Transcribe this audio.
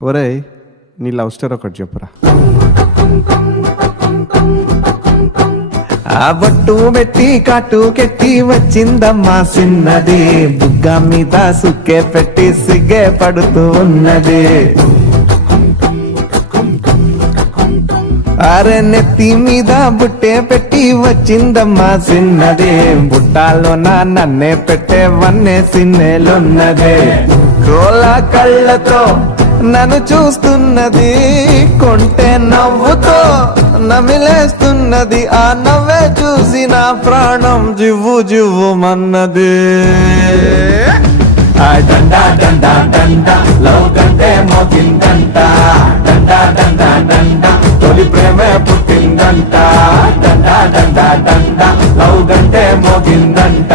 ఒరేయ్! నీ love story ఒకటి చెప్పురా. ఆ బొట్టు పెట్టి కాటు కెట్టి వచ్చిందమ్మా సిన్నది, బుగ్గ మీద సుక్కే పెట్టి సిగ్గే పడుతూ ఉన్నది. అరే నెత్తి మీద బుట్టే పెట్టి వచ్చిందమ్మా సిన్నది, బుట్టాలో నన్నే పెట్టే వన్నే సిన్నెలున్నది. కోల కళ్ళతో నన్ను చూస్తున్నది, కొంటే నవ్వుతో నమిలేస్తున్నది. ఆ నవ్వే చూసి నా ప్రాణం జివ్వు జివ్వు మన్నది. డండా డండా డండా లవ్ కంటే మోగిందంట, డండా డండా డండా తొలి ప్రేమే పుట్టిందంట. డండా డండా డండా లవ్ కంటే మోగిందంట.